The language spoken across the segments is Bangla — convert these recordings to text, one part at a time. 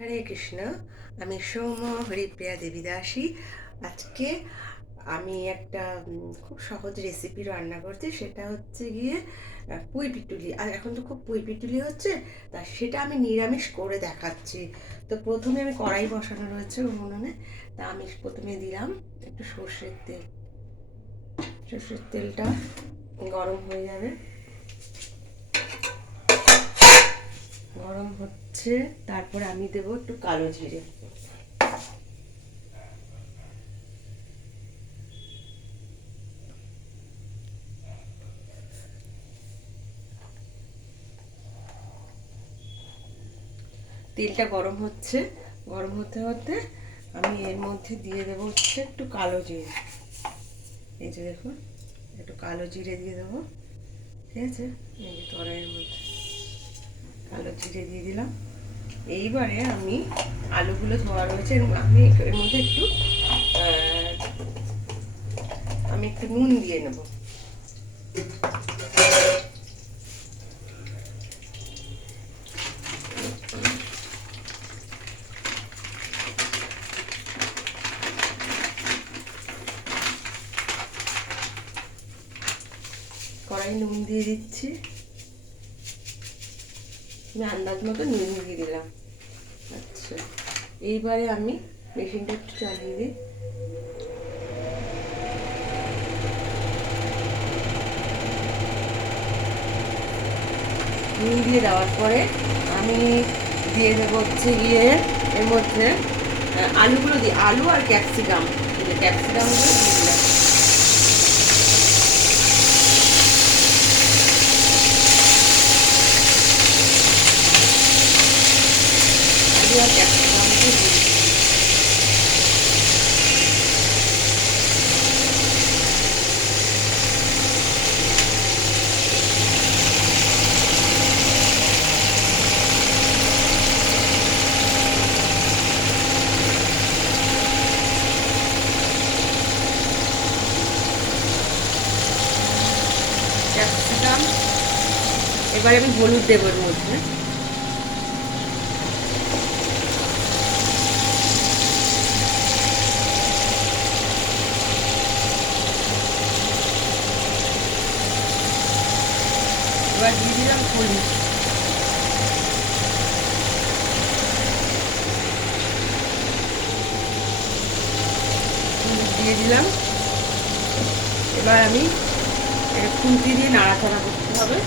হরে কৃষ্ণ। আমি সৌম হরিপ্রিয়া দেবীদাসী। আজকে আমি একটা খুব সহজ রেসিপি রান্না করছি, সেটা হচ্ছে গিয়ে পুঁই পিটুলি। আর এখন তো খুব পুঁই পিটুলি হচ্ছে, তা সেটা আমি নিরামিষ করে দেখাচ্ছি। তো প্রথমে আমি কড়াই বসানো রয়েছে উনুনে, তা আমি প্রথমে দিলাম একটু সর্ষের তেল। সর্ষের তেলটা গরম হয়ে যাবে, গরম হচ্ছে, তারপরে আমি দেবো একটু কালো জিরে। তেলটা গরম হচ্ছে, গরম হতে হতে আমি এর মধ্যে দিয়ে দেবো হচ্ছে একটু কালো জিরে। এই যে দেখুন, একটু কালো জিরে দিয়ে দেবো, ঠিক আছে। এই যে কড়াইয়ের মধ্যে কালো জিরে দিয়ে দিলাম। এইবারে আমি আলুগুলো ধোয়া রয়েছে, আমি এর মধ্যে একটু নুন দিয়ে নেব। কড়াই নুন দিয়ে দিচ্ছি, আমি আন্দাজ মতো নুন দিয়ে দিলাম। আচ্ছা, এইবারে আমি মেশিনটা একটু চালিয়ে দিই। নুন দিয়ে দেওয়ার পরে আমি দিয়ে দেবো হচ্ছে গিয়ে এর মধ্যে আলুগুলো দিই, আলু আর ক্যাপসিকাম। ক্যাপসিকামগুলো দিয়ে দিলাম। আলু আর ক্যাপসিকামকে দিয়ে ক্যাপসিকাম। এবারে আমি হলুদ দেবো এর মধ্যে। এবার দিয়ে দিলাম হলুদ। হলুদ দিয়ে দিলাম। এবার আমি খুন্তি দিয়ে নাড়াচাড়া করতে হবে।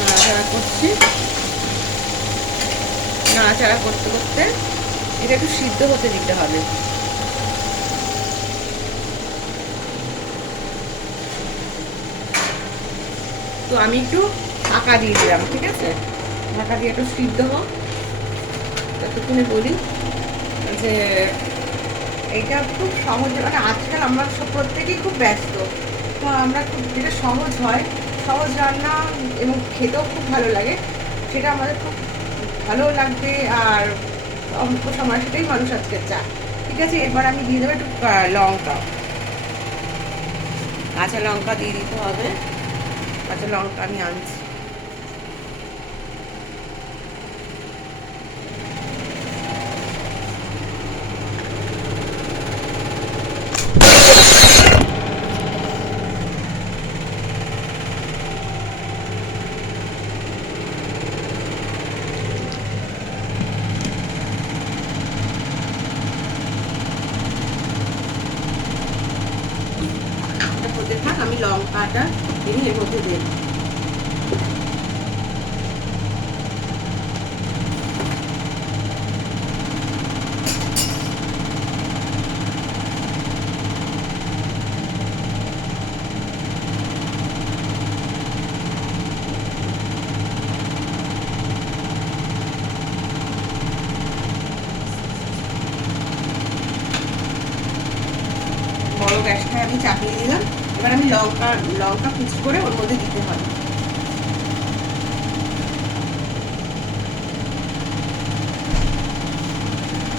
নাড়াচাড়া করছি, নাড়াচাড়া করতে করতে এটা একটু সিদ্ধ হতে দিতে হবে। তো আমি একটু ঢাকা দিয়ে দিলাম, ঠিক আছে। ঢাকা দিয়ে একটু সিদ্ধ হোক, ততক্ষণে বলি যে এটা খুব সহজে, মানে আজকাল আমরা সব প্রত্যেকেই খুব ব্যস্ত, তো আমরা খুব যেটা সহজ হয়, সহজ রান্না এবং খেতেও খুব ভালো লাগে, সেটা আমাদের খুব ভালো লাগবে। আর অল্প সময় সেটাই মানুষ আজকে চায়, ঠিক আছে। এবার আমি দিয়ে দেবো একটু লঙ্কা, কাঁচা লঙ্কা দিয়ে দিতে হবে। কাঁচা লঙ্কা আমি আনছি। হতে থাক, আমি লঙ্কাটা এর মধ্যে দেবো। বড় গ্যাসটায় আমি চাপিয়ে দিলাম। এবার আমি লঙ্কা লঙ্কা কুচি করে ওর মধ্যে দিতে হবে।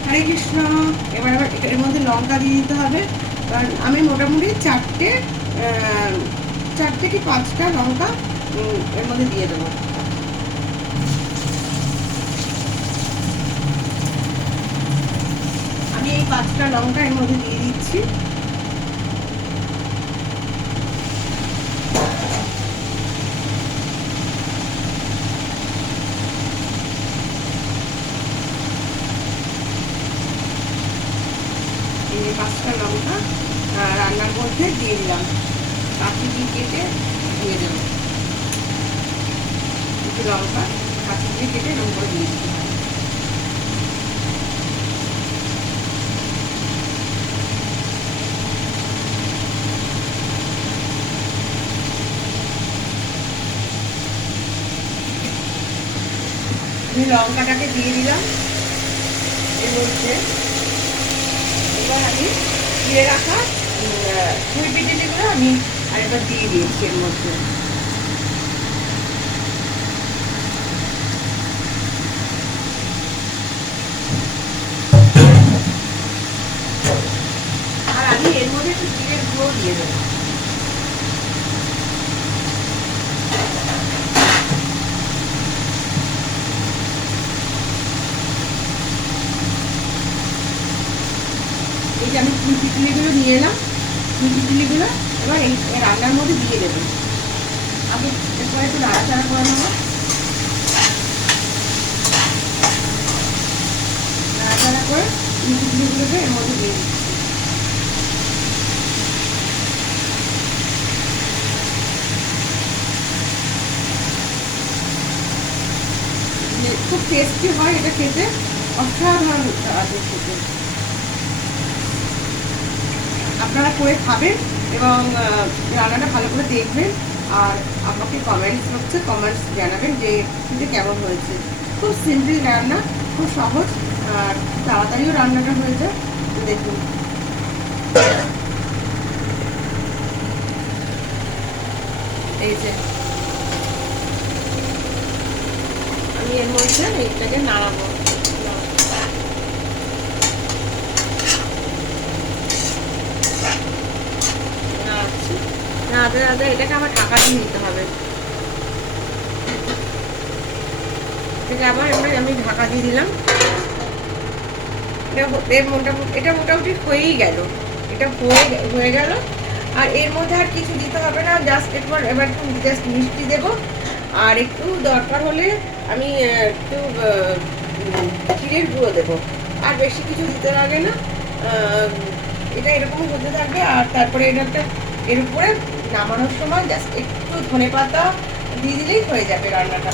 হরে কৃষ্ণ। এবার আবার এর মধ্যে লঙ্কা দিয়ে দিতে হবে। কারণ আমি মোটামুটি চারটে কি 5টা লঙ্কা এর মধ্যে দিয়ে দেবো। আমি এই 5টা লঙ্কা এর মধ্যে দিয়ে দিচ্ছি। এই 5টা লঙ্কা রান্নার মধ্যে দিয়ে দিলাম, কাঁচি দিয়ে কেটে দিয়ে দেবো। একটু লঙ্কা কাঁচি দিয়ে কেটে লঙ্কা দিয়ে দিতে হবে। আমি লঙ্কাটাকে দিয়ে দিলাম এর মধ্যে। এবার আমি দিয়ে রাখা পুঁই পিঠেগুলো আমি আরেকবার দিয়ে দিয়েছি এর মধ্যে। আর আমি এর মধ্যে একটু জিরের গুঁড়ো দিয়ে দেবো। এই যে আমি পুঁই পিঠেগুলো নিয়ে এলাম, পুঁই পিঠেগুলো এবার এই রান্নার মধ্যে দিয়ে দেবো। আমি এরপরে একটু নাড়াচাড়া করে নেবো। নাড়াচাড়া করে পুঁই পিঠেগুলোকে এর মধ্যে দিয়ে দিচ্ছি। খুব টেস্টি হয় এটা খেতে, অসাধারণ আছে খেতে। আপনারা করে খাবেন এবং রান্নাটা ভালো করে দেখবেন আর আমাকে কমেন্টস জানাবেন যে কেমন হয়েছে। খুব সিম্পল রান্না, খুব সহজ আর তাড়াতাড়িও রান্নাটা হয়ে যায়। দেখুন এই যে আমি এর মধ্যে এইটাকে নাড়াবো। নাড়াতে এটাকে আবার ঢাকা দিয়ে দিতে হবে। এটাকে আবার আমি ঢাকা দিয়ে দিলাম। এটা মোটামুটি হয়েই গেল। এটা হয়ে গেল। আর এর মধ্যে আর কিছু দিতে হবে না, জাস্ট এবার একটু জাস্ট মিষ্টি দেবো আর একটু দরকার হলে আমি একটু জিরের গুঁড়ো দেবো। আর বেশি কিছু দিতে লাগে না। এটা এরকমই হতে থাকবে। আর তারপরে এর উপরে নামানোর সময় জাস্ট একটু ধনেপাতা দিয়ে দিলেই হয়ে যাবে রান্নাটা।